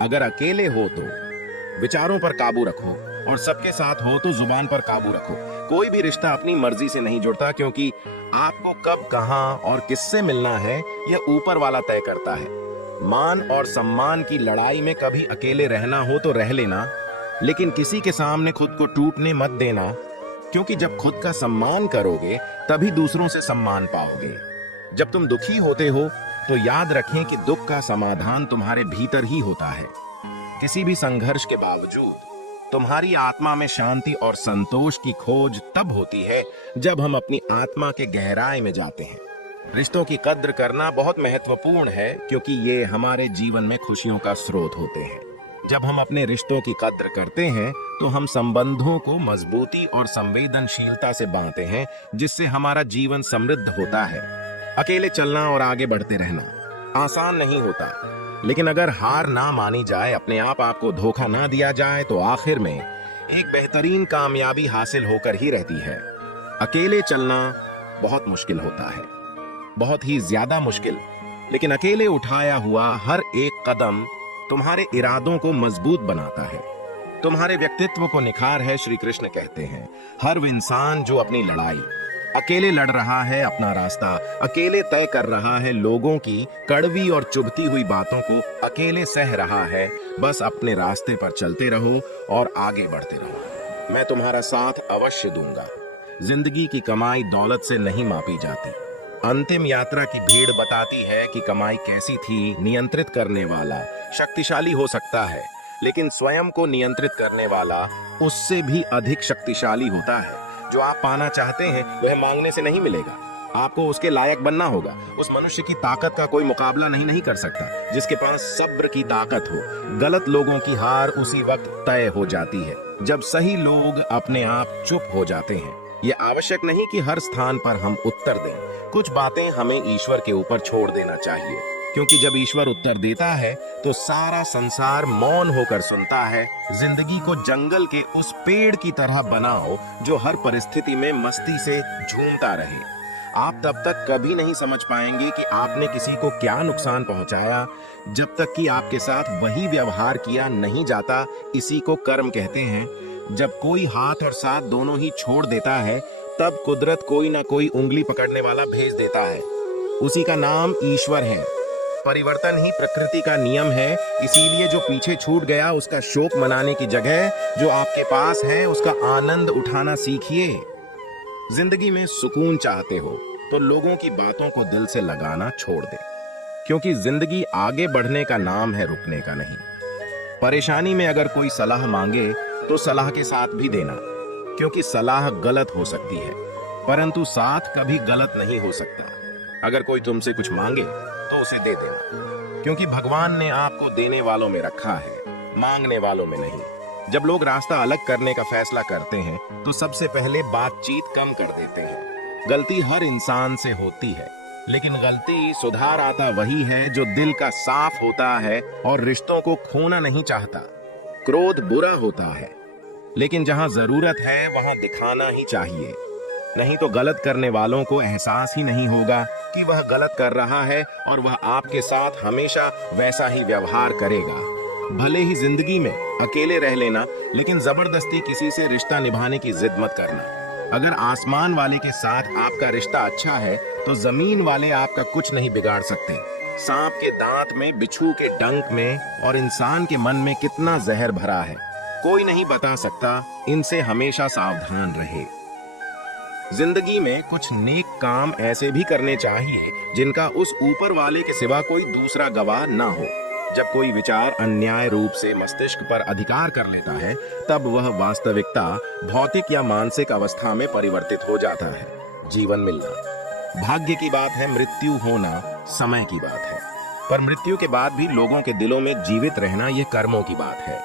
अगर अकेले हो तो विचारों पर काबू रखो, और सबके साथ हो तो जुबान पर काबू रखो। कोई भी रिश्ता अपनी मर्जी से नहीं जुड़ता, क्योंकि आपको कब, कहां और किससे मिलना है यह ऊपर वाला तय करता है। मान और सम्मान की लड़ाई में कभी अकेले रहना हो तो रह लेना, लेकिन किसी के सामने खुद को टूटने मत देना, क्योंकि जब खुद का सम्मान करोगे तभी दूसरों से सम्मान पाओगे। जब तुम दुखी होते हो तो याद रखें कि दुख का समाधान तुम्हारे भीतर ही होता है। किसी भी संघर्ष के बावजूद तुम्हारी आत्मा में शांति और संतोष की खोज तब होती है जब हम अपनी आत्मा के गहराई में जाते हैं। रिश्तों की कद्र करना बहुत महत्वपूर्ण है, क्योंकि ये हमारे जीवन में खुशियों का स्रोत होते हैं। जब हम अपने रिश्तों की कद्र करते हैं तो हम संबंधों को मजबूती और संवेदनशीलता से बांधते हैं, जिससे हमारा जीवन समृद्ध होता है। अकेले चलना और आगे बढ़ते रहना आसान नहीं होता, लेकिन अगर हार ना मानी जाए, अपने आपको धोखा ना दिया जाए, तो आखिर में एक बेहतरीन कामयाबी हासिल होकर ही रहती है। अकेले चलना बहुत मुश्किल होता है, बहुत ही ज्यादा मुश्किल, लेकिन अकेले उठाया हुआ हर एक कदम तुम्हारे इरादों को मजबूत बनाता है, तुम्हारे व्यक्तित्व को निखार है। श्री कृष्ण कहते हैं, हर वो इंसान जो अपनी लड़ाई अकेले लड़ रहा है, अपना रास्ता अकेले तय कर रहा है, लोगों की कड़वी और चुभती हुई बातों को अकेले सह रहा है, बस अपने रास्ते पर चलते रहो और आगे बढ़ते रहो। मैं तुम्हारा साथ अवश्य दूंगा। जिंदगी की कमाई दौलत से नहीं मापी जाती। अंतिम यात्रा की भीड़ बताती है कि कमाई कैसी थी। नियंत्रित करने वाला शक्तिशाली हो सकता है, लेकिन स्वयं को नियंत्रित करने वाला उससे भी अधिक शक्तिशाली होता है। जो आप पाना चाहते हैं वह मांगने से नहीं मिलेगा, आपको उसके लायक बनना होगा। उस मनुष्य की ताकत का कोई मुकाबला नहीं कर सकता जिसके पास सब्र की ताकत हो। गलत लोगों की हार उसी वक्त तय हो जाती है जब सही लोग अपने आप चुप हो जाते हैं। यह आवश्यक नहीं कि हर स्थान पर हम उत्तर दें। कुछ बातें हमें ईश्वर के ऊपर छोड़ देना चाहिए, क्योंकि जब ईश्वर उत्तर देता है तो सारा संसार मौन होकर सुनता है। जिंदगी को जंगल के उस पेड़ की तरह बनाओ जो हर परिस्थिति में मस्ती से झूमता रहे। आप तब तक कभी नहीं समझ पाएंगे कि आपने किसी को क्या नुकसान पहुंचाया, जब तक कि आपके साथ वही व्यवहार किया नहीं जाता। इसी को कर्म कहते हैं। जब कोई हाथ और साथ दोनों ही छोड़ देता है, तब कुदरत कोई ना कोई उंगली पकड़ने वाला भेज देता है। उसी का नाम ईश्वर है। परिवर्तन ही प्रकृति का नियम है। इसीलिए जो पीछे छूट गया उसका शोक मनाने की जगह जो आपके पास है उसका आनंद उठाना सीखिए। जिंदगी में सुकून चाहते हो तो लोगों की बातों को दिल से लगाना छोड़ दे, क्योंकि जिंदगी आगे बढ़ने का नाम है, रुकने का नहीं। परेशानी में अगर कोई सलाह मांगे तो सलाह के साथ भी देना, क्योंकि सलाह गलत हो सकती है परंतु साथ कभी गलत नहीं हो सकता। अगर कोई तुमसे कुछ मांगे तो उसे दे देना, क्योंकि भगवान ने आपको देने वालों में रखा है, मांगने वालों में नहीं। जब लोग रास्ता अलग करने का फैसला करते हैं तो सबसे पहले बातचीत कम कर देते हैं। गलती हर इंसान से होती है, लेकिन गलती सुधार आता वही है जो दिल का साफ होता है और रिश्तों को खोना नहीं चाहता। क्रोध बुरा होता है, लेकिन जहां जरूरत है वहां दिखाना ही चाहिए, नहीं तो गलत करने वालों को एहसास ही नहीं होगा कि वह गलत कर रहा है और वह आपके साथ हमेशा वैसा ही व्यवहार करेगा। भले ही जिंदगी में अकेले रह लेना, लेकिन जबरदस्ती किसी से रिश्ता निभाने की जिद मत करना। अगर आसमान वाले के साथ आपका रिश्ता अच्छा है तो जमीन वाले आपका कुछ नहीं बिगाड़ सकते। सांप के दांत में, बिच्छू के डंक में और इंसान के मन में कितना जहर भरा है, कोई नहीं बता सकता। इनसे हमेशा सावधान रहे। जिंदगी में कुछ नेक काम ऐसे भी करने चाहिए जिनका उस ऊपर वाले के सिवा कोई दूसरा गवाह ना हो। जब कोई विचार अन्याय रूप से मस्तिष्क पर अधिकार कर लेता है, तब वह वास्तविकता भौतिक या मानसिक अवस्था में परिवर्तित हो जाता है। जीवन मिलना भाग्य की बात है, मृत्यु होना समय की बात है। पर मृत्यु के बाद भी लोगों के दिलों में जीवित रहना यह कर्मों की बात है।